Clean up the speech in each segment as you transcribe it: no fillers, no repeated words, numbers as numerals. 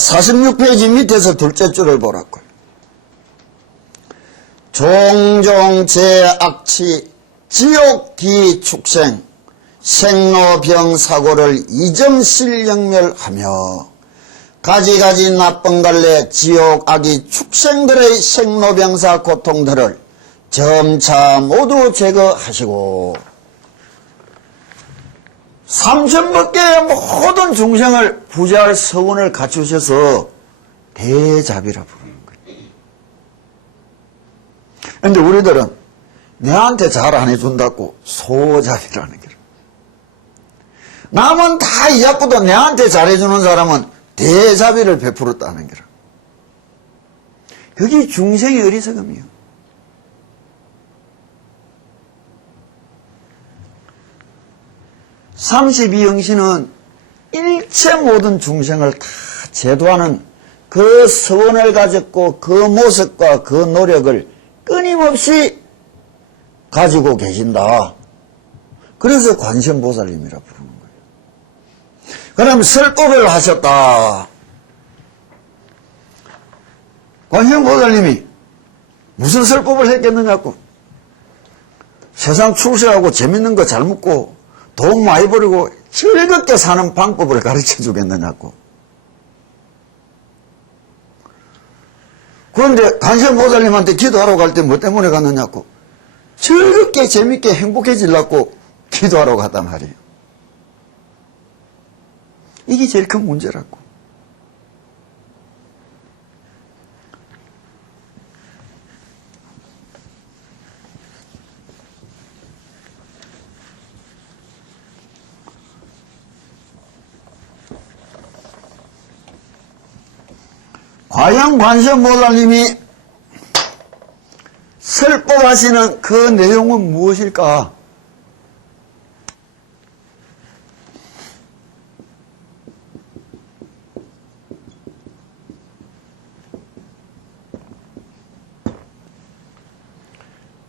46페이지 밑에서 둘째 줄을 보라고요. 종종 제악치 지옥기 축생 생로병 사고를 이점실영멸하며 가지가지 나쁜 갈래 지옥악이 축생들의 생로병사 고통들을 점차 모두 제거하시고 삼천법계의 모든 중생을 부자할 서운을 갖추셔서 대자비라 부르는 거예요. 그런데 우리들은 내한테 잘 안 해준다고 소자비라는 거예요. 남은 다 이자꾸도 내한테 잘해주는 사람은 대자비를 베풀었다는 거예요. 그게 중생의 어리석음이요. 삼십이영신은 일체 모든 중생을 다 제도하는 그 서원을 가졌고 그 모습과 그 노력을 끊임없이 가지고 계신다. 그래서 관세음보살님이라 부르는 거예요. 그럼 설법을 하셨다. 관세음보살님이 무슨 설법을 했겠느냐고. 세상 출세하고 재밌는 거 잘 먹고 돈 많이 벌고 즐겁게 사는 방법을 가르쳐 주겠느냐고. 그런데 관세음보살님한테 기도하러 갈 때 뭐 때문에 갔느냐고. 즐겁게 재밌게 행복해지려고 기도하러 갔단 말이에요. 이게 제일 큰 문제라고. 과연 관세음보살님이 설법하시는 그 내용은 무엇일까?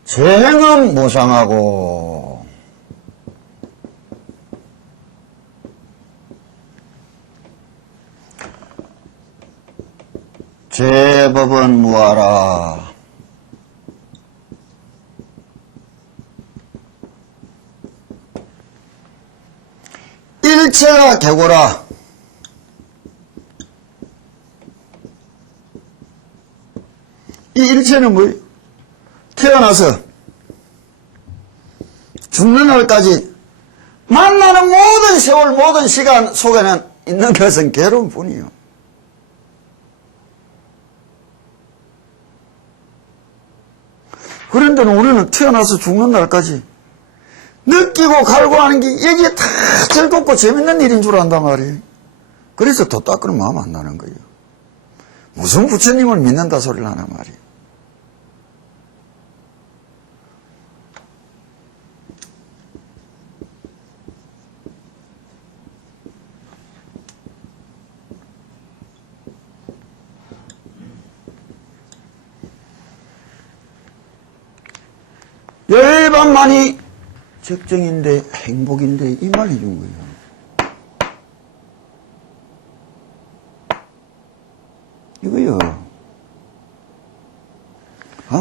재행은 무상하고 제법은 무하라. 일체가 개고라. 이 일체는 뭐예요? 태어나서 죽는 날까지 만나는 모든 세월 모든 시간 속에는 있는 것은 괴로움 뿐이요. 그런데 우리는 태어나서 죽는 날까지 느끼고 갈구하는 게 이게 다 즐겁고 재밌는 일인 줄 안단 말이에요. 그래서 더 닦으면 마음 안 나는 거예요. 무슨 부처님을 믿는다 소리를 하나 말이에요. 열반만이 적정인데 행복인데 이 말 해준 거예요. 이거요.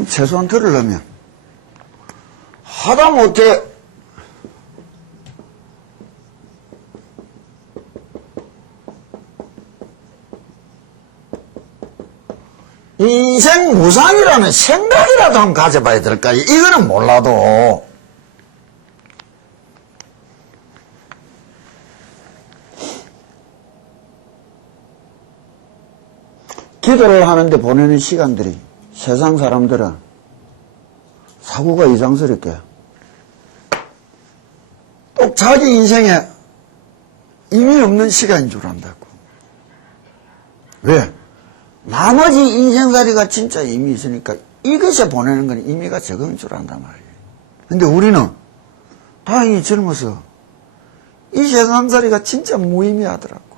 최소한 들으려면 하다못해 인생 무상이라는 생각이라도 한번 가져봐야 될까요? 이거는 몰라도 기도를 하는데 보내는 시간들이 세상 사람들은 사고가 이상스럽게 또 자기 인생에 의미 없는 시간인 줄 안다고. 왜? 나머지 인생살이가 진짜 의미 있으니까 이것에 보내는 건 의미가 적은 줄 안단 말이에요. 근데 우리는 다행히 젊어서 이 세상살이가 진짜 무의미하더라고.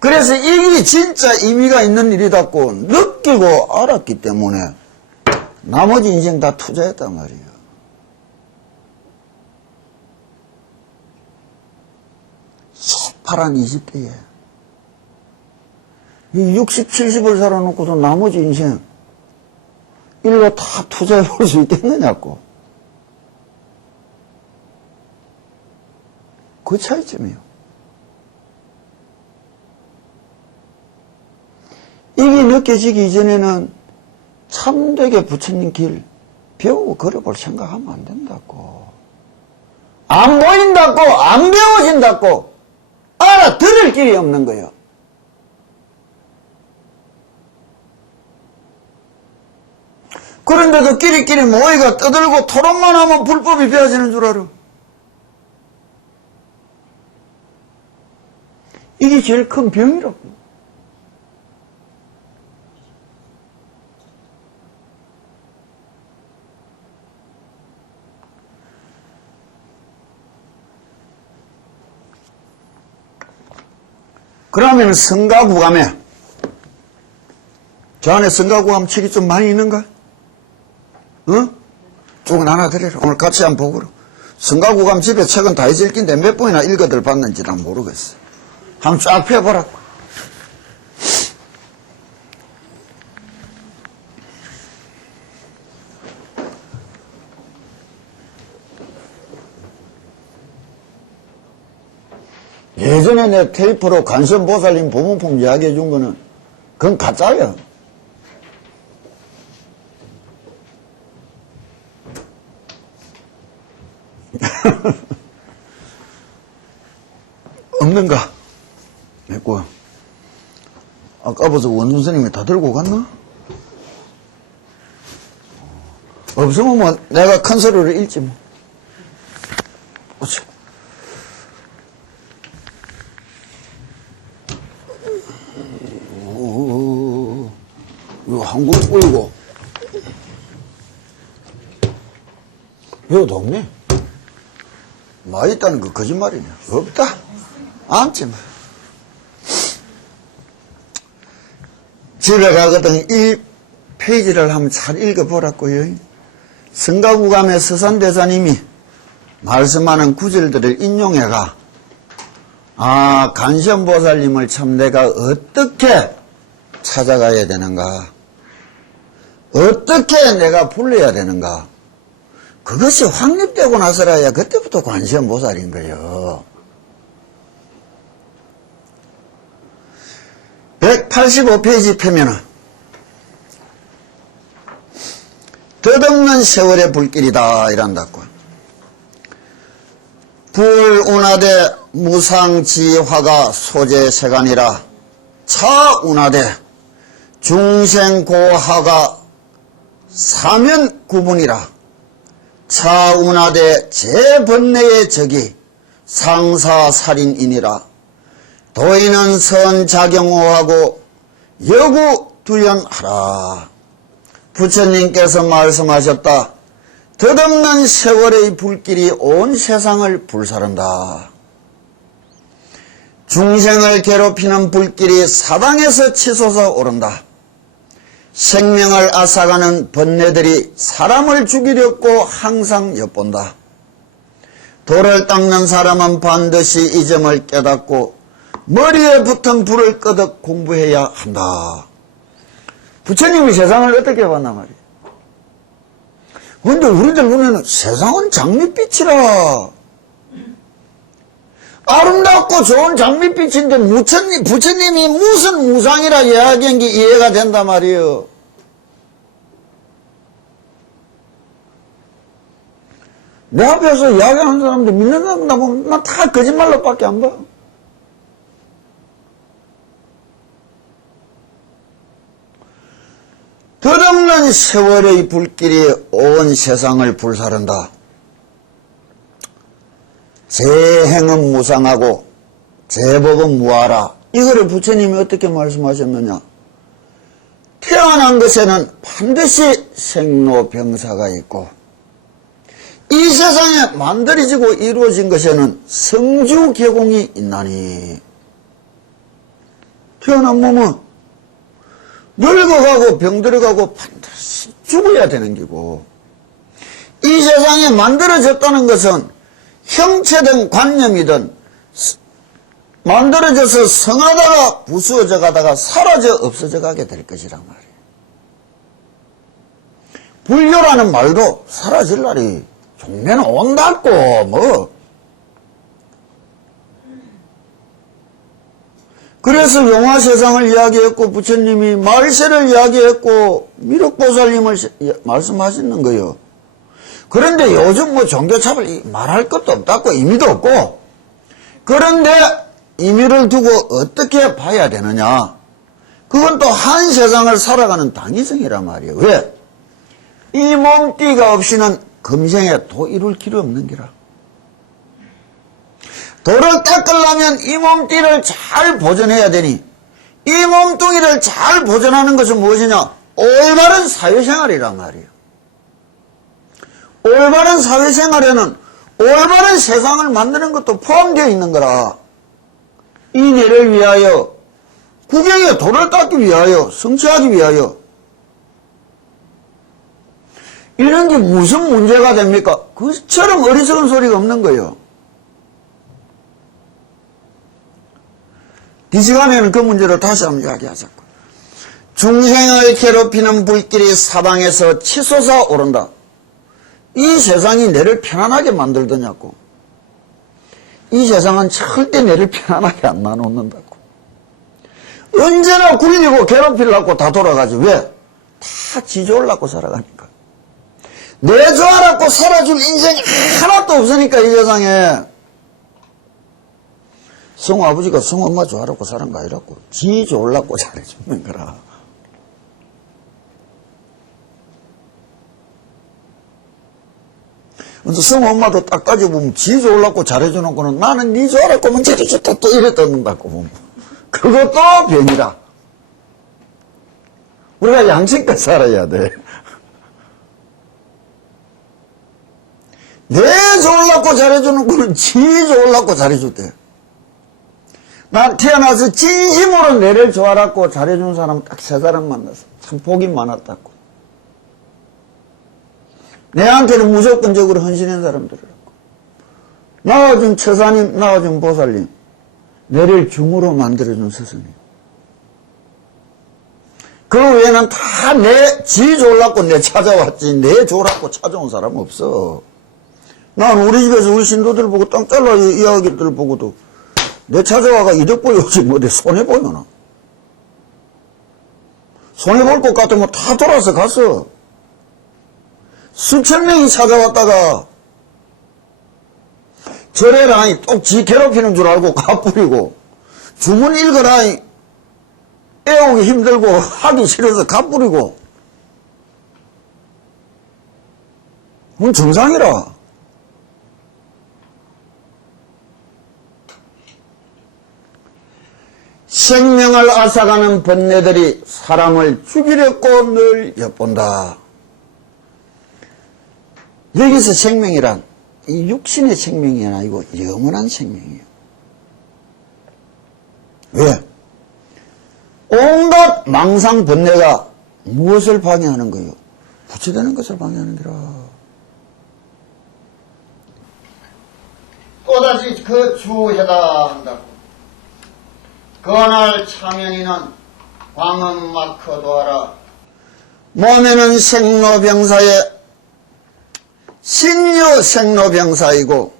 그래서 이게 진짜 의미가 있는 일이다고 느끼고 알았기 때문에 나머지 인생 다 투자했단 말이에요. 파란 20대에 60, 70을 살아놓고도 나머지 인생 일로 다 투자해 볼 수 있겠느냐고. 그 차이점이요. 이게 느껴지기 이전에는 참되게 부처님 길 배우고 걸어볼 생각하면 안 된다고. 안 보인다고, 안 배워진다고, 알아들을 길이 없는 거예요. 그런데도 끼리끼리 모이가 떠들고 토론만 하면 불법이 배워지는 줄 알아. 이게 제일 큰 병이라고. 그러면 성가구감에 저 안에 성가구감 책이 좀 많이 있는가? 응? 조금 하나 드려라. 오늘 같이 한번 보고로. 성가구감 집에 책은 다 있을 낀데 몇 번이나 읽어들 봤는지 난 모르겠어. 한번 쫙 펴보라. 예전에 내 테이프로 관세음보살님 보문품 이야기해 준 거는 그건 가짜야. 없는가? 했고 아까 벌써 원순스님이 다 들고 갔나? 없으면 뭐 내가 큰 소리로 읽지 뭐. 그렇지. 이거 한국 울고 여도 없네. 많이 있다는 거 거짓말이냐? 없다. 암지 뭐. 집에 가거든 이 페이지를 한번 잘 읽어보라고요. 성가구감의 서산대사님이 말씀하는 구절들을 인용해가 간시엄보살님을 참 내가 어떻게 찾아가야 되는가, 어떻게 내가 불러야 되는가, 그것이 확립되고 나서라야 그때부터 관시엄보살인 거예요. 185페이지 펴면은 덧없는 세월의 불길이다 이란다고. 불운하되 무상지화가 소재세간이라 차운하되 중생고하가 사면구분이라 차운하되 제번뇌의 적이 상사살인이니라 도인은 선자경호하고 여구두연하라. 부처님께서 말씀하셨다. 덧없는 세월의 불길이 온 세상을 불사른다. 중생을 괴롭히는 불길이 사방에서 치솟아 오른다. 생명을 앗아가는 번뇌들이 사람을 죽이려고 항상 엿본다. 돌을 닦는 사람은 반드시 이 점을 깨닫고 머리에 붙은 불을 끄덕 공부해야 한다. 부처님이 세상을 어떻게 봤단 말이에요. 그런데 우리들 눈에는 세상은 장밋빛이라. 아름답고 좋은 장밋빛인데 부처님이 무슨 무상이라 이야기한 게 이해가 된단 말이에요. 내 앞에서 이야기하는 사람들 믿는다 보면 나 다 거짓말로밖에 안 봐. 덧없는 세월의 불길이 온 세상을 불사른다. 재행은 무상하고 제법은 무하라. 이거를 부처님이 어떻게 말씀하셨느냐. 태어난 것에는 반드시 생로병사가 있고 이 세상에 만들어지고 이루어진 것에는 성주개공이 있나니. 태어난 몸은 늙어가고 병들어가고 반드시 죽어야 되는 기고, 이 세상에 만들어졌다는 것은 형체든 관념이든 만들어져서 성하다가 부수어져 가다가 사라져 없어져 가게 될 것이란 말이에요. 불교라는 말도 사라질 날이 종래는 온다고 뭐. 그래서 용화세상을 이야기했고 부처님이 말세를 이야기했고 미륵보살님을 말씀하시는 거예요. 그런데 요즘 뭐 종교차별 말할 것도 없다고 의미도 없고, 그런데 의미를 두고 어떻게 봐야 되느냐, 그건 또 한 세상을 살아가는 당위성이란 말이에요. 왜? 이 몸띠가 없이는 금생에 도 이룰 길이 없는 기라. 도를 닦으려면 이 몸띠를 잘 보존해야 되니, 이 몸뚱이를 잘 보존하는 것은 무엇이냐? 올바른 사회생활이란 말이에요. 올바른 사회생활에는 올바른 세상을 만드는 것도 포함되어 있는 거라. 이 뇌를 위하여, 구경에 도를 닦기 위하여, 성취하기 위하여. 이런 게 무슨 문제가 됩니까? 그처럼 어리석은 소리가 없는 거예요. 이 시간에는 그 문제를 다시 한번 이야기하자고. 중생을 괴롭히는 불길이 사방에서 치솟아 오른다. 이 세상이 내를 편안하게 만들더냐고. 이 세상은 절대 내를 편안하게 안 놔놓는다고. 언제나 굴리고 괴롭히려고 다 돌아가지. 왜? 다 지좋으려고 살아가니까. 내 좋아라고 살아줄 인생이 하나도 없으니까 이 세상에. 성우 아버지가 성우 엄마 좋아라고 사는 거 아니라고. 지 좋으려고 잘해주는 거라. 그래서 성우 엄마도 딱 따져보면 지 좋으려고 잘해주는 거는 나는 니 좋아라고 하면 잘해줬다 또 이래 떴는다고 보면. 그것도 병이다. 우리가 양심껏 살아야 돼. 내 좋으려고 잘해주는 거는 지 좋으려고 잘해줬대. 난 태어나서 진심으로 내를 좋아라고 잘해준 사람 딱 3사람 만났어. 참 복이 많았다고. 내한테는 무조건적으로 헌신한 사람들이라고. 나와준 처사님, 나와준 보살님, 내를 중으로 만들어준 스승님. 그 외에는 다 지 좋으려고 내 찾아왔지, 내 좋으라고 찾아온 사람 없어. 난 우리 집에서 우리 신도들 보고 땅 잘라 이야기들 보고도 내 찾아와가 이득 보여오지 뭐 내 손해보여나. 손해볼 것 같으면 다 돌아서 갔어. 수천 명이 찾아왔다가 절에라니 똑지 괴롭히는 줄 알고 갚부리고, 주문 읽으라니 애우기 힘들고 하기 싫어서 갚부리고. 그건 정상이라. 생명을 앗아가는 번뇌들이 사람을 죽이려고 늘 엿본다. 여기서 생명이란 이 육신의 생명이 아니고 영원한 생명이에요. 왜? 온갖 망상 번뇌가 무엇을 방해하는 거예요? 부처되는 것을 방해하는 거라. 또다시 그 주해다 한다고. 그날 차명이는 광음 마커도 하라. 몸에는 생로병사에 신유 생로병사이고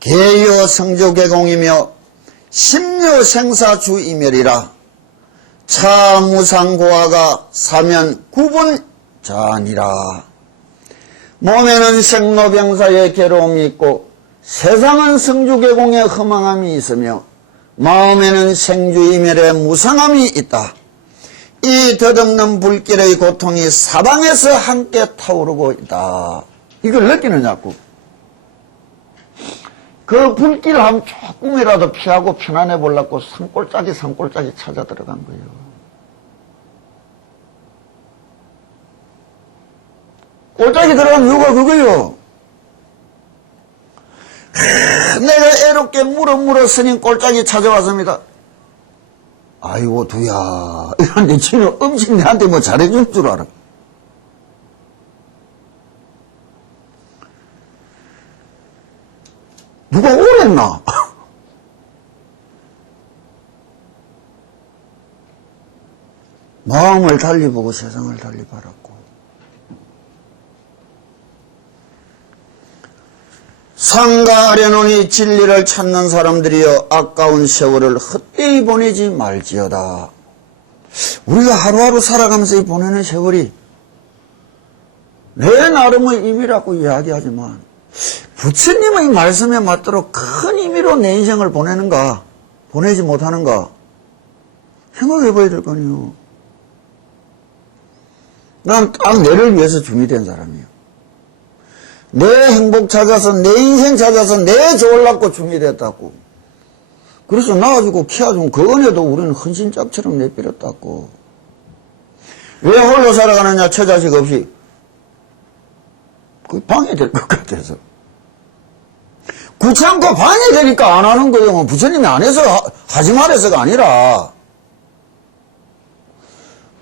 계유 성조계공이며 심유 생사주이멸이라. 차무상고화가 사면 구분자니라. 몸에는 생로병사의 괴로움이 있고 세상은 성주계공의 허망함이 있으며 마음에는 생주이멸의 무상함이 있다. 이 덧없는 불길의 고통이 사방에서 함께 타오르고 있다. 이걸 느끼느냐고. 그 불길을 한번 조금이라도 피하고 편안해 보려고 산골짜기 찾아 들어간 거예요. 골짜기 들어간 이유가 그거예요. 내가 애롭게 물어 스님 골짜기 찾아왔습니다. 아이고 두야 이런데 지는 음식 내한테 뭐 잘해줄 줄 알아. 누가 오랬나? 마음을 달리 보고 세상을 달리 바랐고, 상가 아래노니 진리를 찾는 사람들이여 아까운 세월을 헛되이 보내지 말지어다. 우리가 하루하루 살아가면서 보내는 세월이 내 나름의 의미라고 이야기하지만 부처님의 말씀에 맞도록 큰 의미로 내 인생을 보내는가, 보내지 못하는가 생각해 봐야 될 거 아니에요. 난 딱 내를 위해서 준비된 사람이에요. 내 행복 찾아서, 내 인생 찾아서, 내 좋으려고 준비됐다고. 그래서 나와주고 키워주면 그 은혜도 우리는 헌신짝처럼 내버렸다고. 왜 홀로 살아가느냐, 처자식 없이. 그 방해될 것 같아서. 귀찮고 방해되니까 안 하는 거예요. 부처님이 안 해서 하지 말해서가 아니라.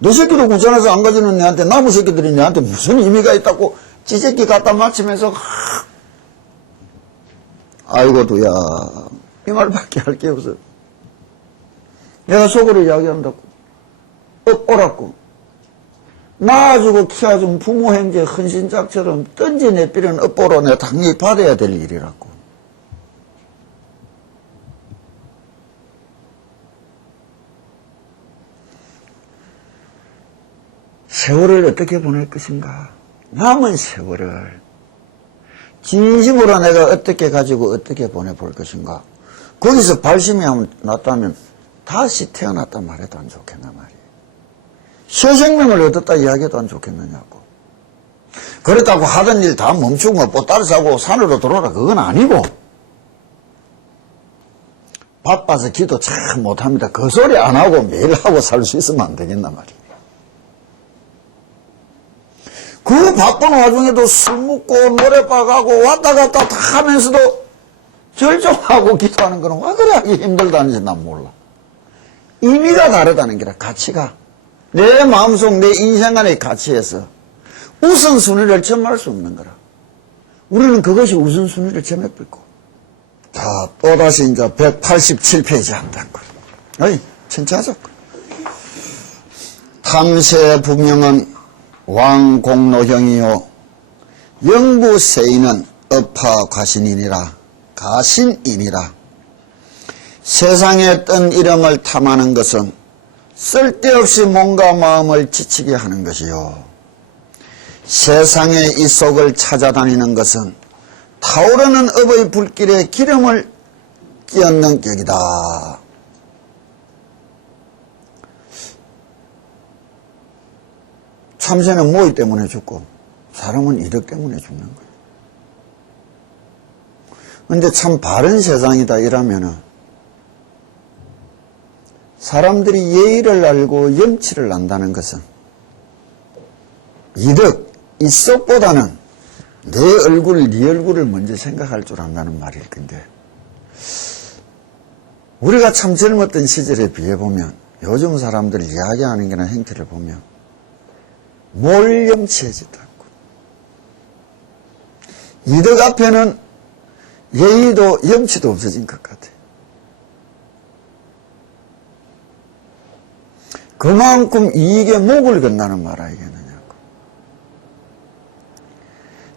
너 새끼도 귀찮아서 안 가지는 내한테, 나무 새끼들이 내한테 무슨 의미가 있다고 찌새끼 갖다 맞추면서 아이고도야, 이 말밖에 할 게 없어. 내가 속으로 이야기한다고. 오라고. 낳아주고 키워준 부모 형제 헌신짝처럼 던지내버리는 업보로 내가 당연히 받아야 될 일이라고. 세월을 어떻게 보낼 것인가? 남은 세월을 진심으로 내가 어떻게 가지고 어떻게 보내볼 것인가? 거기서 발심이 났다면 다시 태어났단 말해도 안 좋겠나 말이에요. 새 생명을 얻었다 이야기해도 안 좋겠느냐고. 그렇다고 하던 일 다 멈추고 보따리 사고 산으로 들어오라 그건 아니고, 바빠서 기도 참 못합니다. 그 소리 안 하고 매일 하고 살 수 있으면 안 되겠나 말이에요. 그 바쁜 와중에도 술 먹고 노래방 가고 왔다 갔다 다 하면서도 절정하고 기도하는 거는 왜 그래 하기 힘들다는지 난 몰라. 의미가 다르다는 게라. 가치가 내 마음속 내 인생 안의 가치에서 우선순위를 점할 수 없는 거라. 우리는 그것이 우선순위를 점해버리고. 자, 또다시 이제 187페이지 한다는 거. 어이, 천천하자. 탐세 부명은 왕공로형이요 영부세인은 업하 가신이니라. 세상에 뜬 이름을 탐하는 것은 쓸데없이 몸과 마음을 지치게 하는 것이요, 세상의 이 속을 찾아다니는 것은 타오르는 업의 불길에 기름을 끼얹는 격이다. 참새는 모이 때문에 죽고 사람은 이득 때문에 죽는 거예요. 근데 참 바른 세상이다 이러면은 사람들이 예의를 알고 염치를 안다는 것은 이득, 이속보다는 내 얼굴, 네 얼굴을 먼저 생각할 줄 안다는 말일 건데, 우리가 참 젊었던 시절에 비해보면 요즘 사람들 이야기하는 게나 행태를 보면 몰염치해졌다고. 이득 앞에는 예의도 염치도 없어진 것 같아요. 그만큼 이익에 목을 건다는 말 아니겠느냐고.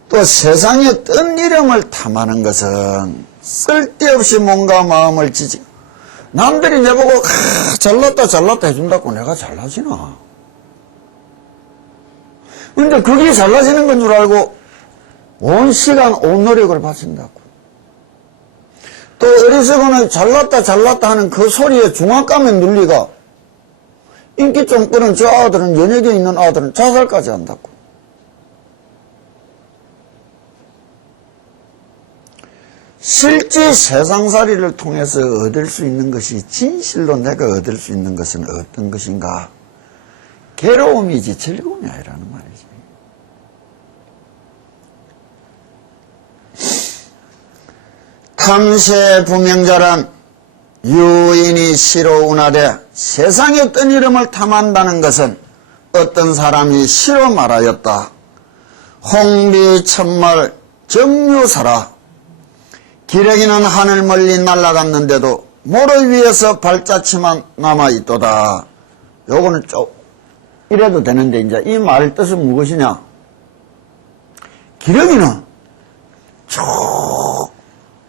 또 세상에 뜬 이름을 탐하는 것은 쓸데없이 몸과 마음을 지지. 남들이 내보고 잘났다 해준다고 내가 잘나지나. 근데 그게 잘나지는 건 줄 알고 온 시간 온 노력을 바친다고. 또 어리석은 잘났다 하는 그 소리에 중압감에 눌리가 인기 좀 끄는 저 아들은, 연예계 있는 아들은 자살까지 한다고. 실제 세상살이를 통해서 얻을 수 있는 것이, 진실로 내가 얻을 수 있는 것은 어떤 것인가? 괴로움이지 즐거움이 아니라는 말이지. 탐세 부명자란 유인이 시로운하되 세상에 뜬 이름을 탐한다는 것은 어떤 사람이 시로 말하였다. 홍비천말 정유사라. 기러기는 하늘 멀리 날아갔는데도 모를 위에서 발자취만 남아있도다. 요거는 이래도 되는데, 이제 이 말 뜻은 무엇이냐? 기러기는 쭉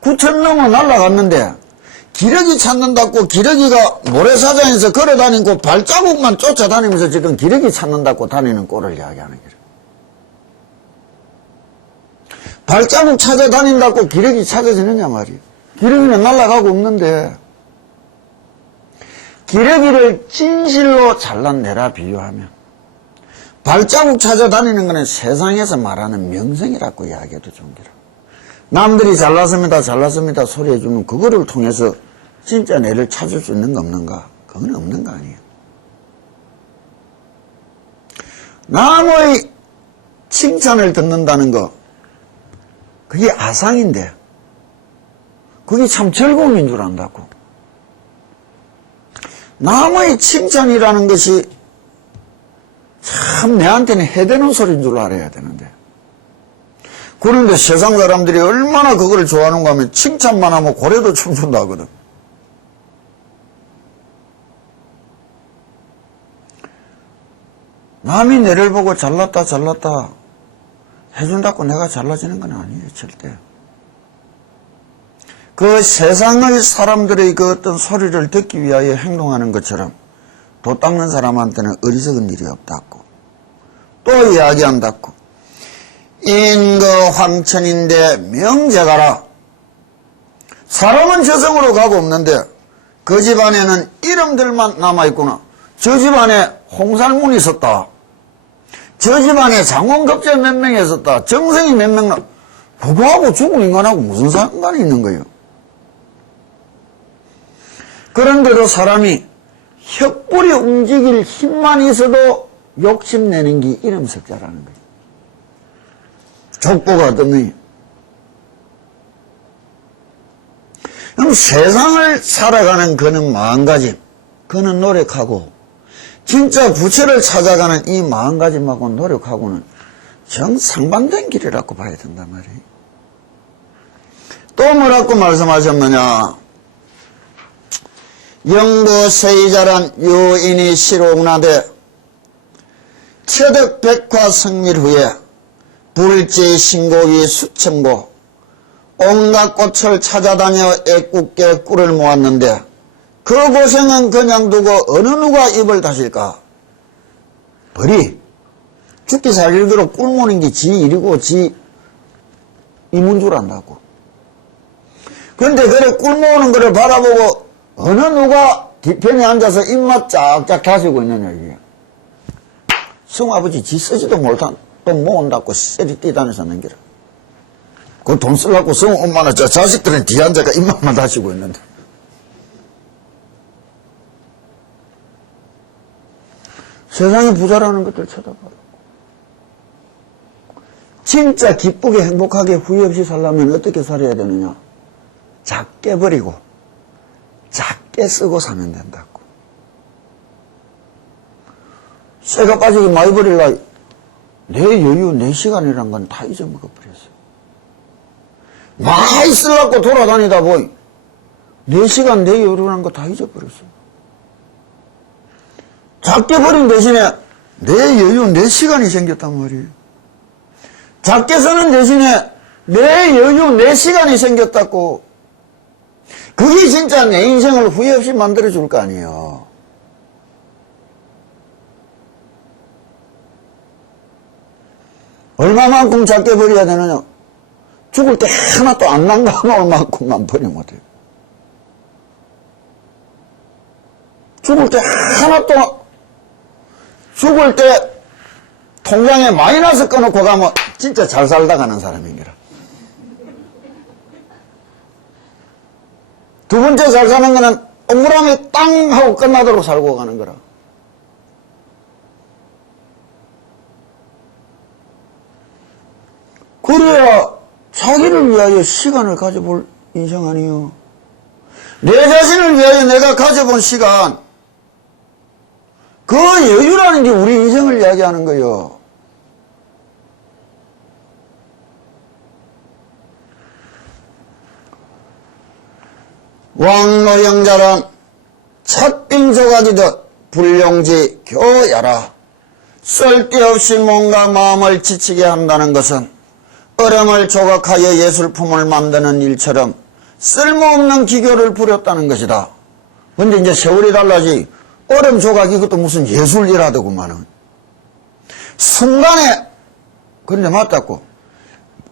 9천 넘어 날아갔는데, 기러기 찾는다고 기러기가 모래사장에서 걸어다니고 발자국만 쫓아다니면서 지금 기러기 찾는다고 다니는 꼴을 이야기하는 거예요. 발자국 찾아다닌다고 기러기 찾아지느냐 말이에요. 기러기는 날아가고 없는데, 기러기를 진실로 잘라내라 비유하면 발자국 찾아다니는 것은 세상에서 말하는 명성이라고 이야기해도 좋은기라. 남들이 잘났습니다 잘났습니다 소리해주면 그거를 통해서 진짜 내를 찾을 수 있는 거 없는가? 그건 없는 거 아니에요. 남의 칭찬을 듣는다는 거, 그게 아상인데 그게 참 즐거움인 줄 안다고. 남의 칭찬이라는 것이 참 내한테는 해대는 소리인 줄 알아야 되는데, 그런데 세상 사람들이 얼마나 그걸 좋아하는가 하면 칭찬만 하면 고래도 춤춘다 하거든. 남이 내를 보고 잘났다 잘났다 해준다고 내가 잘나지는 건 아니에요. 절대. 그 세상의 사람들의 그 어떤 소리를 듣기 위하여 행동하는 것처럼 도 닦는 사람한테는 어리석은 일이 없다고. 또 이야기한다고. 인거 황천인데 명제가라. 사람은 저승으로 가고 없는데 그 집안에는 이름들만 남아있구나. 저 집안에 홍살문이 있었다. 저 집안에 장원급제 몇 명이 있었다. 정성이 몇 명 그거하고 죽은 인간하고 무슨 상관이 있는 거예요? 그런데도 사람이 혁불이 움직일 힘만 있어도 욕심내는 게 이름 석자라는 거예요. 족보가 뜸이. 그럼 세상을 살아가는 그는 마음가짐, 그는 노력하고, 진짜 부처를 찾아가는 이 마음가짐하고 노력하고는 정상반된 길이라고 봐야 된단 말이에요. 또 뭐라고 말씀하셨느냐? 영도세이자란 요인이 시로운하되 처덕백화 성밀 후에 불지 신곡이 수천고 온갖 꽃을 찾아다녀 애꿎게 꿀을 모았는데 그 고생은 그냥 두고 어느 누가 입을 다실까? 벌이 죽기 살기로 꿀 모는 게 지 일이고 지 임무인 줄 안다고. 그런데 그래 꿀 모으는 거를 바라보고 어느 누가 뒤편에 앉아서 입맛 쫙쫙 다시고 있느냐 이게. 성아버지 지 쓰지도 못한 돈 모은다고 쎄리 뛰다니서 넘기라. 그 돈 쓰려고 성 엄마는 저 자식들은 뒤에 앉아가 입맛만 다시고 있는데. 세상에 부자라는 것들 쳐다봐요. 진짜 기쁘게 행복하게 후회 없이 살려면 어떻게 살아야 되느냐? 작게 버리고 작게 쓰고 사면 된다고. 쇠가 빠지게 많이 버릴라. 내 여유, 내 시간이란 건 다 잊어먹어버렸어. 많이 쓰려고 돌아다니다 보니 내 시간, 내 여유라는 거 다 잊어버렸어. 작게 버린 대신에 내 여유, 내 시간이 생겼단 말이에요. 작게 쓰는 대신에 내 여유, 내 시간이 생겼다고. 그게 진짜 내 인생을 후회 없이 만들어줄 거 아니에요. 얼마만큼 작게 버려야 되느냐? 죽을 때 하나도 안 남겨놓을 만큼만 버리면 돼요. 죽을 때 하나도, 죽을 때 통장에 마이너스 꺼놓고 가면 진짜 잘 살다 가는 사람이니라. 두 번째 잘 사는 거는 억울함이 땅 하고 끝나도록 살고 가는 거라. 그래야 자기를 위하여 시간을 가져볼 인생 아니에요. 내 자신을 위하여 내가 가져본 시간, 그 여유라는 게 우리 인생을 이야기하는 거예요. 왕노영자란 찻빙 조각이듯 불용지 교야라. 쓸데없이 뭔가 마음을 지치게 한다는 것은 얼음을 조각하여 예술품을 만드는 일처럼 쓸모없는 기교를 부렸다는 것이다. 근데 이제 세월이 달라지 얼음 조각 이것도 무슨 예술이라더구만은. 순간에, 그런데 맞다고.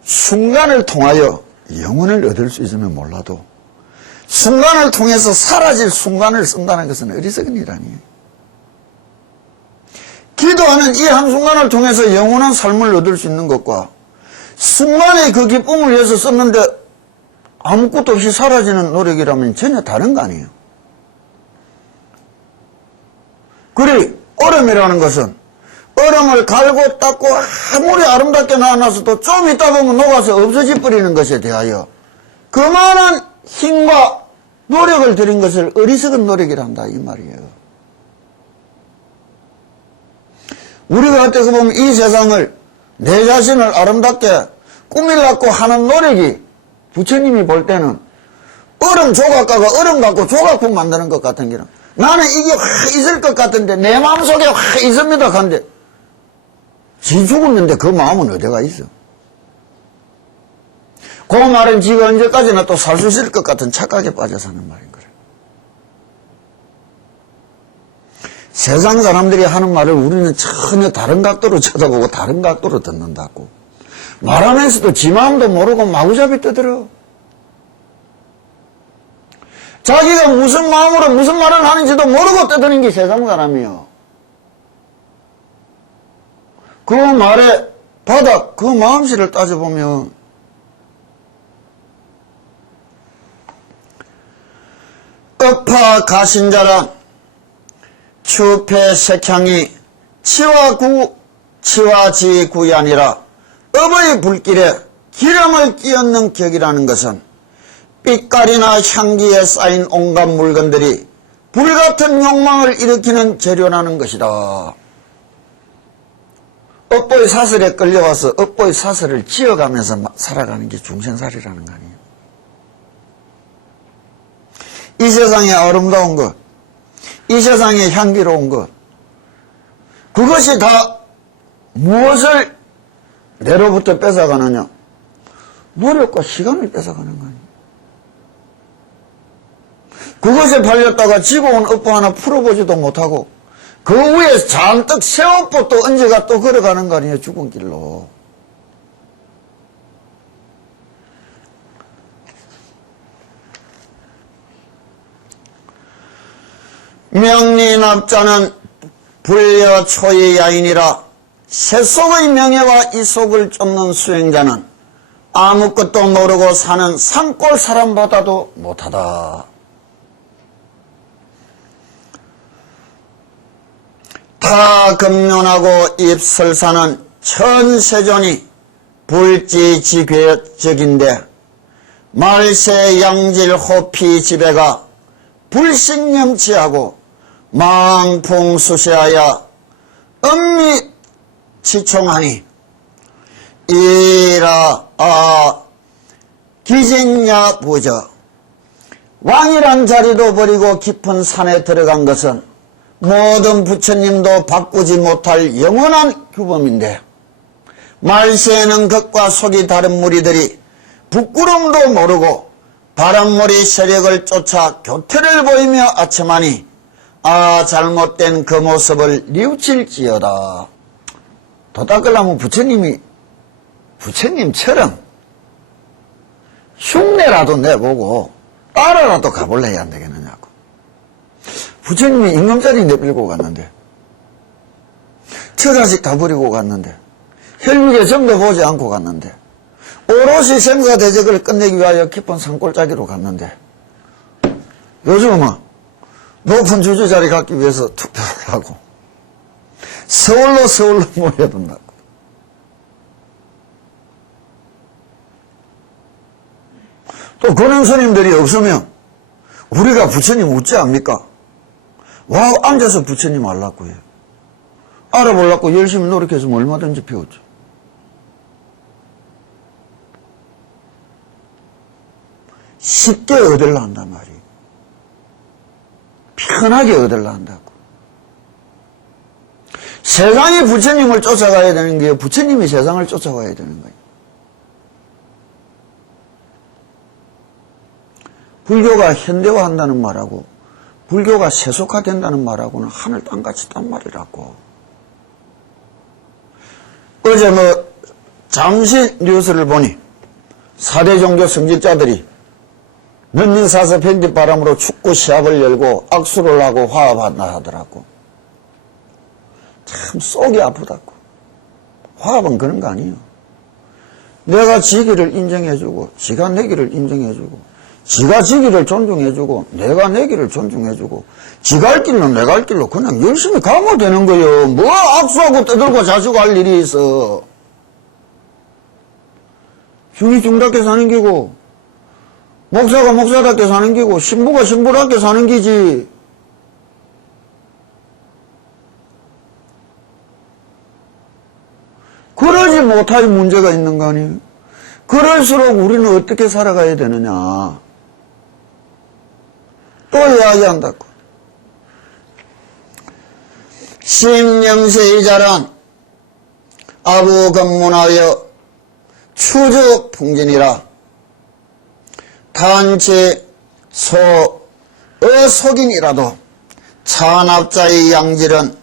순간을 통하여 영혼을 얻을 수 있으면 몰라도 순간을 통해서 사라질 순간을 쓴다는 것은 어리석은 일 아니에요. 기도하는 이 한순간을 통해서 영원한 삶을 얻을 수 있는 것과 순간의 그 기쁨을 위해서 썼는데 아무것도 없이 사라지는 노력이라면 전혀 다른 거 아니에요. 그래, 얼음이라는 것은 얼음을 갈고 닦고 아무리 아름답게 나눠서도 좀 있다 보면 녹아서 없어져 버리는 것에 대하여 그만한 힘과 노력을 들인 것을 어리석은 노력이란다 이 말이에요. 우리가 어떻게 보면 이 세상을 내 자신을 아름답게 꾸미려고 하는 노력이 부처님이 볼 때는 얼음 조각가가 얼음 갖고 조각품 만드는 것 같은 게는 나는 이게 확 있을 것 같은데 내 마음속에 확 있습니다 한데 지 죽었는데 그 마음은 어디가 있어? 그 말은 지가 언제까지나 또 살 수 있을 것 같은 착각에 빠져 사는 말인 거예요. 세상 사람들이 하는 말을 우리는 전혀 다른 각도로 쳐다보고 다른 각도로 듣는다고. 말하면서도 지 마음도 모르고 마구잡이 떠들어. 자기가 무슨 마음으로 무슨 말을 하는지도 모르고 떠드는 게 세상 사람이요. 그 말의 바닥, 그 마음씨를 따져보면 업파 가신자란 추패 색향이 치와지 구이 아니라 업의 불길에 기름을 끼얹는 격이라는 것은 빛깔이나 향기에 쌓인 온갖 물건들이 불같은 욕망을 일으키는 재료라는 것이다. 업보의 사슬에 끌려와서 업보의 사슬을 지어가면서 살아가는 게 중생살이라는 거 아니에요. 이 세상에 아름다운 것, 이 세상에 향기로운 것, 그것이 다 무엇을 내로부터 뺏어가느냐? 노력과 시간을 뺏어가는 거 아니에요. 그것에 팔렸다가 지고 온 업보 하나 풀어보지도 못하고 그 위에 잔뜩 새 업보 또 얹어가 또 걸어가는 거 아니에요. 죽은 길로. 명리납자는 불려초의 야인이라 세속의 명예와 이속을 쫓는 수행자는 아무것도 모르고 사는 산골 사람보다도 못하다. 타 금륜하고 입설사는 천세존이 불지지괴적인데 말세 양질 호피 지배가 불신념치하고 망풍수시하여 엄미지총하니 이라 기진야 부저 왕이란 자리도 버리고 깊은 산에 들어간 것은 모든 부처님도 바꾸지 못할 영원한 규범인데 말세에는 겉과 속이 다른 무리들이 부끄럼도 모르고 바람몰이 세력을 쫓아 교태를 보이며 아첨하니 잘못된 그 모습을 뉘우칠지어다. 더 닦으려면 부처님처럼 흉내라도 내보고 따라라도 가볼래 해야 안 되겠느냐고. 부처님이 임금자리 내밀고 갔는데 처자식 다 버리고 갔는데 혈육의 점도 보지 않고 갔는데 오롯이 생사대적을 끝내기 위하여 깊은 산골짜기로 갔는데 요즘은 높은 주주자리 갖기 위해서 투표를 하고 서울로 모여든다고. 또 그런 스님들이 없으면 우리가 부처님 웃지 않습니까? 와, 앉아서 부처님 알라고 해요. 알아보려고 열심히 노력해서 얼마든지 배웠죠. 쉽게 얻으려 한단 말이에요. 편하게 얻으려 한다고. 세상이 부처님을 쫓아가야 되는 거예요. 부처님이 세상을 쫓아가야 되는 거예요. 불교가 현대화한다는 말하고 불교가 세속화된다는 말하고는 하늘 땅같이 딴 말이라고. 어제 잠시 뉴스를 보니 4대 종교 성직자들이 런닝사서 편집 바람으로 축구 시합을 열고 악수를 하고 화합한다 하더라고. 참 속이 아프다고. 화합은 그런 거 아니에요. 내가 지기를 인정해주고 지가 내기를 인정해주고 지가 지기를 존중해주고 내가 내기를 존중해주고 지가 할 길로 내가 할 길로 그냥 열심히 가면 되는 거예요. 뭐 악수하고 떠들고 자시고 할 일이 있어. 중이 중답게 사는 기고 목사가 목사답게 사는 기고 신부가 신부답게 사는 기지. 그러지 못할 문제가 있는 거 아니에요. 그럴수록 우리는 어떻게 살아가야 되느냐. 또 이야기한다고. 심령세이자란 아부건문하여 추주풍진이라 단체 어속인이라도 찬압자의 양질은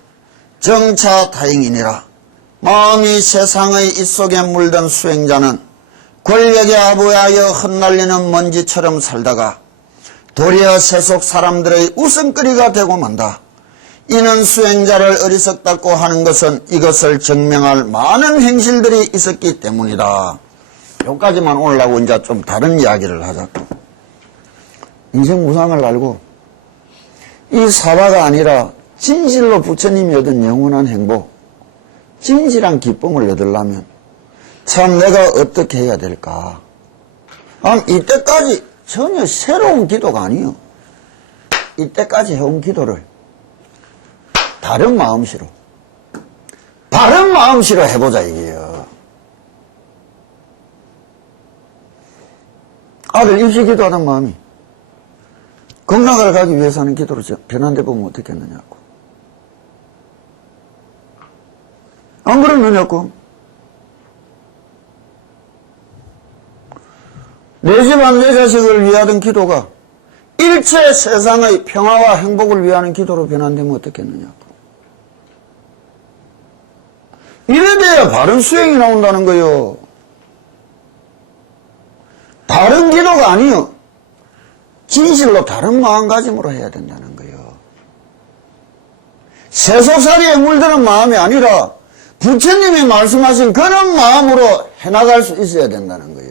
정차 다행이니라. 마음이 세상의 입속에 물든 수행자는 권력에 아부하여 흩날리는 먼지처럼 살다가 도리어 세속 사람들의 웃음거리가 되고 만다. 이는 수행자를 어리석다고 하는 것은 이것을 증명할 많은 행실들이 있었기 때문이다. 여기까지만 오려고 이제 좀 다른 이야기를 하자고. 인생 무상을 알고 이 사바가 아니라 진실로 부처님이 얻은 영원한 행복, 진실한 기쁨을 얻으려면 참 내가 어떻게 해야 될까? 이때까지 전혀 새로운 기도가 아니에요. 이때까지 해온 기도를 다른 마음씨로, 바른 마음씨로 해보자 이게요. 아들 입시 기도하던 마음이 건강을 가기 위해서 하는 기도로 변환돼 보면 어떻겠느냐고. 안 그러느냐고. 내 집안 내 자식을 위하던 기도가 일체 세상의 평화와 행복을 위하는 기도로 변환되면 어떻겠느냐고. 이래 돼야 바른 수행이 나온다는 거요. 다른 기도가 아니요. 진실로 다른 마음가짐으로 해야 된다는 거요. 세속살이에 물드는 마음이 아니라 부처님이 말씀하신 그런 마음으로 해나갈 수 있어야 된다는 거요.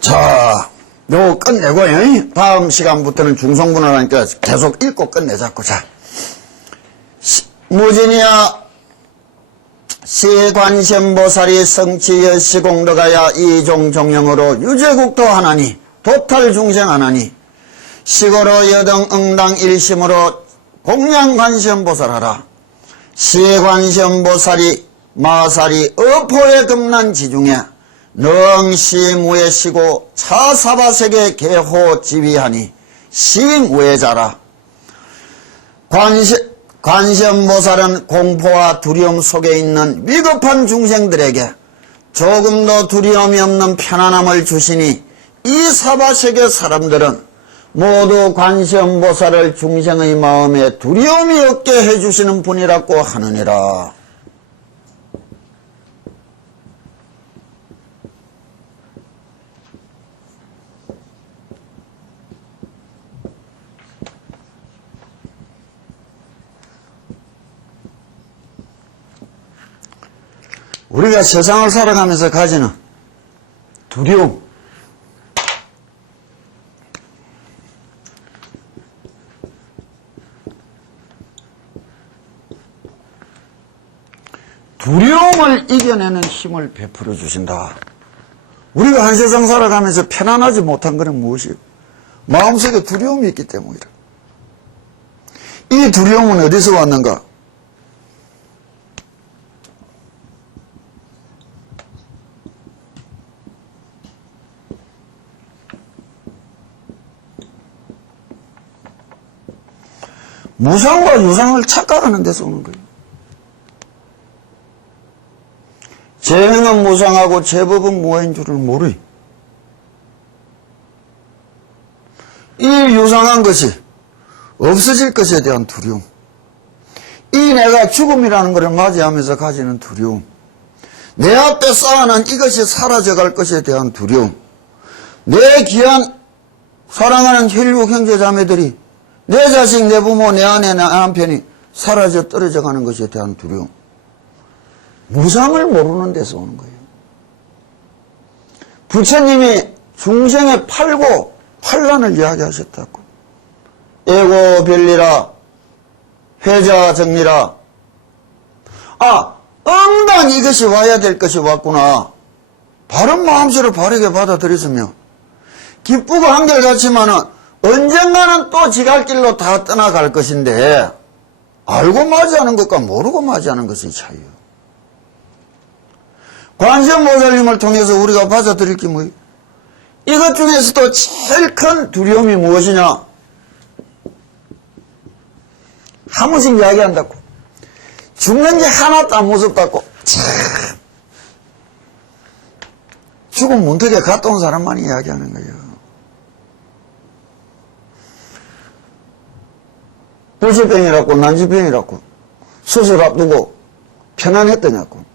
자, 요거 끝내고요. 다음 시간부터는 중성분을 하니까 계속 읽고 끝내자고. 자, 무진이야 시관심보살이 성취여 시공덕하야 이종종영으로 유죄국도 하나니 도탈중생 하나니 시고로 여등 응당 일심으로 공양관시음보살하라. 시관시음보살이 마살이 어포의 금난 지중에 능시무예시고 차사바세계 개호 지위하니 시무예자라. 관시음보살은 공포와 두려움 속에 있는 위급한 중생들에게 조금도 두려움이 없는 편안함을 주시니 이 사바세계 사람들은 모두 관시음보살을 중생의 마음에 두려움이 없게 해주시는 분이라고 하느니라. 우리가 세상을 살아가면서 가지는 두려움, 두려움을 이겨내는 힘을 베풀어 주신다. 우리가 한 세상 살아가면서 편안하지 못한 것은 무엇이요? 마음속에 두려움이 있기 때문이다. 이 두려움은 어디서 왔는가? 무상과 유상을 착각하는 데서 오는 거예요. 재행은 무상하고 제법은 무아인 줄을 모르. 이 유상한 것이 없어질 것에 대한 두려움, 이 내가 죽음이라는 것을 맞이하면서 가지는 두려움, 내 앞에 쌓아놓은 이것이 사라져갈 것에 대한 두려움, 내 귀한 사랑하는 혈육 형제자매들이, 내 자식, 내 부모, 내 아내, 내 남편이 사라져 떨어져 가는 것에 대한 두려움, 무상을 모르는 데서 오는 거예요. 부처님이 중생의 팔고 환란을 이야기하셨다고. 애고 별리라, 회자 정리라. 응단 이것이 와야 될 것이 왔구나. 바른 마음씨를 바르게 받아들였으며, 기쁘고 한결같지만은 언젠가는 또 지갈 길로 다 떠나갈 것인데, 알고 맞이하는 것과 모르고 맞이하는 것의 차이예요. 관세음보살님을 통해서 우리가 받아들일 게 뭐예요? 이것 중에서도 제일 큰 두려움이 무엇이냐? 한 번씩 이야기한다고. 죽는 게 하나도 안 무섭다고. 참. 죽은 문턱에 갔다 온 사람만 이야기하는 거예요. 불치병이라고, 난치병이라고, 수술 앞두고 편안했더냐고.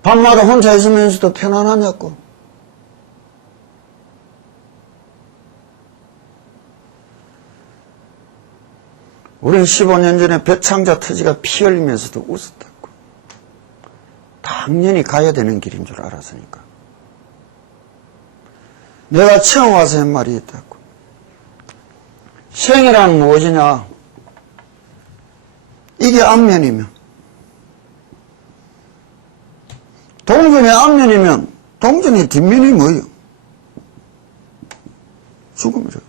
밤마다 혼자 있으면서도 편안하냐고. 우린 15년 전에 배창자 터지가 피 흘리면서도 웃었다고. 당연히 가야 되는 길인 줄 알았으니까. 내가 처음 와서 한 말이 있다고. 생이란 무엇이냐? 이게 앞면이면, 동전의 앞면이면 동전의 뒷면이 뭐예요? 죽음이죠.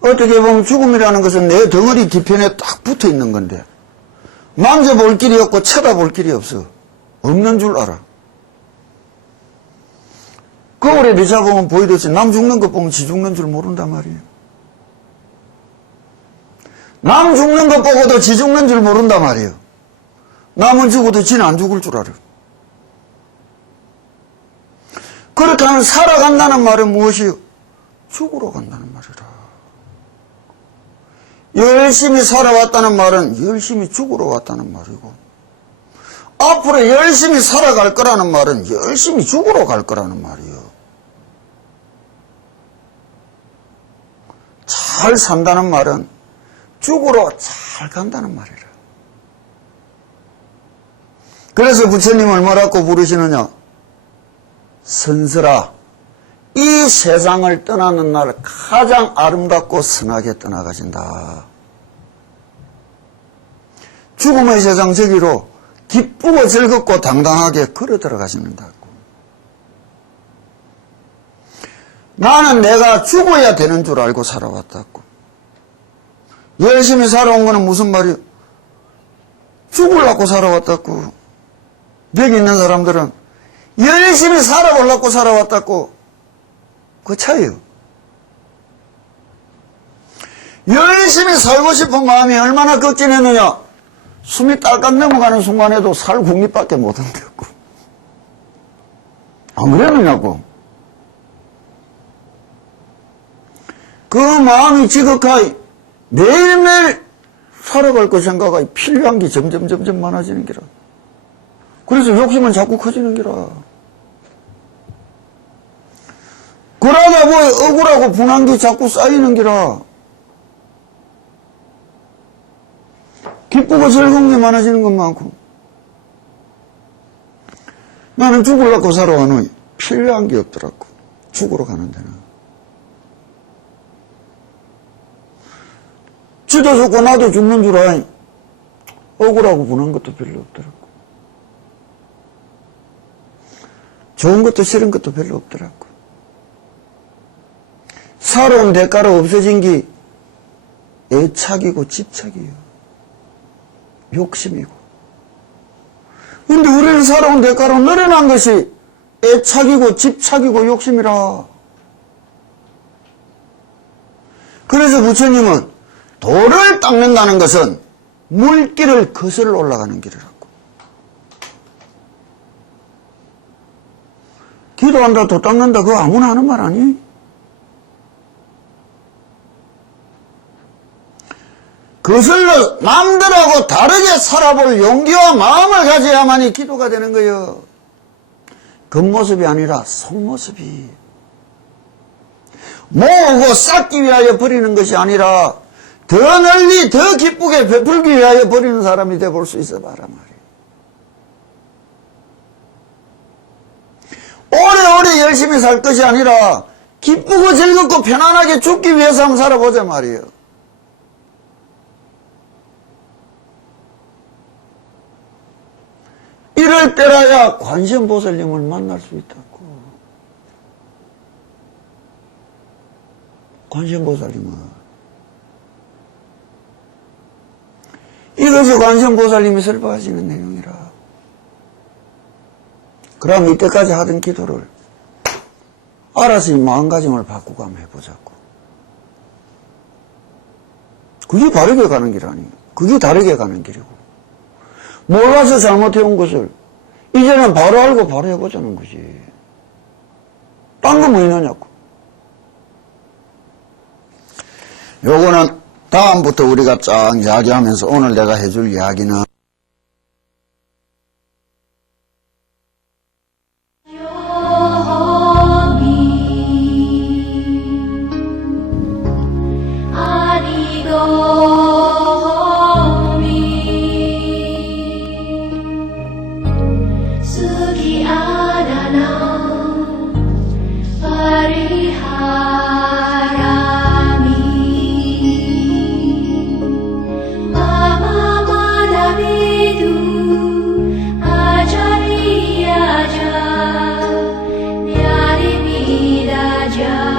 어떻게 보면 죽음이라는 것은 내 덩어리 뒤편에 딱 붙어 있는 건데, 만져볼 길이 없고 쳐다볼 길이 없어. 없는 줄 알아. 거울에 비춰보면 보이듯이 남 죽는 것 보면 지 죽는 줄 모른단 말이에요. 남 죽는 것 보고도 지 죽는 줄 모른단 말이에요. 남은 죽어도 지는 안 죽을 줄 알아. 그렇게 하면 살아간다는 말은 무엇이요? 죽으러 간다는 말이라. 열심히 살아왔다는 말은 열심히 죽으러 왔다는 말이고, 앞으로 열심히 살아갈 거라는 말은 열심히 죽으러 갈 거라는 말이요. 잘 산다는 말은 죽으러 잘 간다는 말이라. 그래서 부처님을 뭐라고 부르시느냐? 선설아, 이 세상을 떠나는 날 가장 아름답고 선하게 떠나가신다. 죽음의 세상 저기로 기쁘고 즐겁고 당당하게 걸어 들어가신다고. 나는 내가 죽어야 되는 줄 알고 살아왔다고. 열심히 살아온 거는 무슨 말이야? 죽으려고 살아왔다고. 여기 있는 사람들은 열심히 살아보려고 살아왔다고. 그 차이요. 열심히 살고 싶은 마음이 얼마나 걱진했느냐. 숨이 딸깍 넘어가는 순간에도 살 궁립밖에 못한다고. 안 그랬느냐고. 그 마음이 지극하이 매일매일 살아갈 것 생각이 필요한 게 점점 많아지는 기라. 그래서 욕심은 자꾸 커지는 기라. 그러다 보니 억울하고 분한 게 자꾸 쌓이는 기라. 기쁘고 즐거운 게 많아지는 것 많고. 나는 죽으려고 살아와는 필요한 게 없더라고. 죽으러 가는 데는. 지도 죽고 나도 죽는 줄 아니. 억울하고 분한 것도 별로 없더라고. 좋은 것도 싫은 것도 별로 없더라고. 살아온 대가로 없어진 게 애착이고 집착이에요. 욕심이고. 근데 우리는 살아온 대가로 늘어난 것이 애착이고 집착이고 욕심이라. 그래서 부처님은 돌을 닦는다는 것은 물길을 거슬러 올라가는 길이라고. 기도한다, 도 닦는다, 그거 아무나 하는 말 아니? 거슬러 남들하고 다르게 살아볼 용기와 마음을 가져야만이 기도가 되는 거예요. 겉모습이 아니라 속모습이. 모으고 쌓기 위하여 버리는 것이 아니라 더 널리 더 기쁘게 베풀기 위하여 버리는 사람이 되어볼 수 있어 봐라 말이에요. 오래오래 열심히 살 것이 아니라 기쁘고 즐겁고 편안하게 죽기 위해서 한번 살아보자 말이에요. 이럴 때라야 관세음보살님을 만날 수 있다고. 관세음보살님은. 이것이 관세음보살님이 설법하시는 내용이라. 그럼 이때까지 하던 기도를 알아서 이 마음가짐을 바꾸고 한번 해보자고. 그게 바르게 가는 길 아니에요. 그게 다르게 가는 길이고. 몰라서 잘못해온 것을 이제는 바로 알고 바로 해보자는 거지. 딴 거 뭐 있느냐고. 요거는 다음부터 우리가 쫙 이야기하면서 오늘 내가 해줄 이야기는 Aja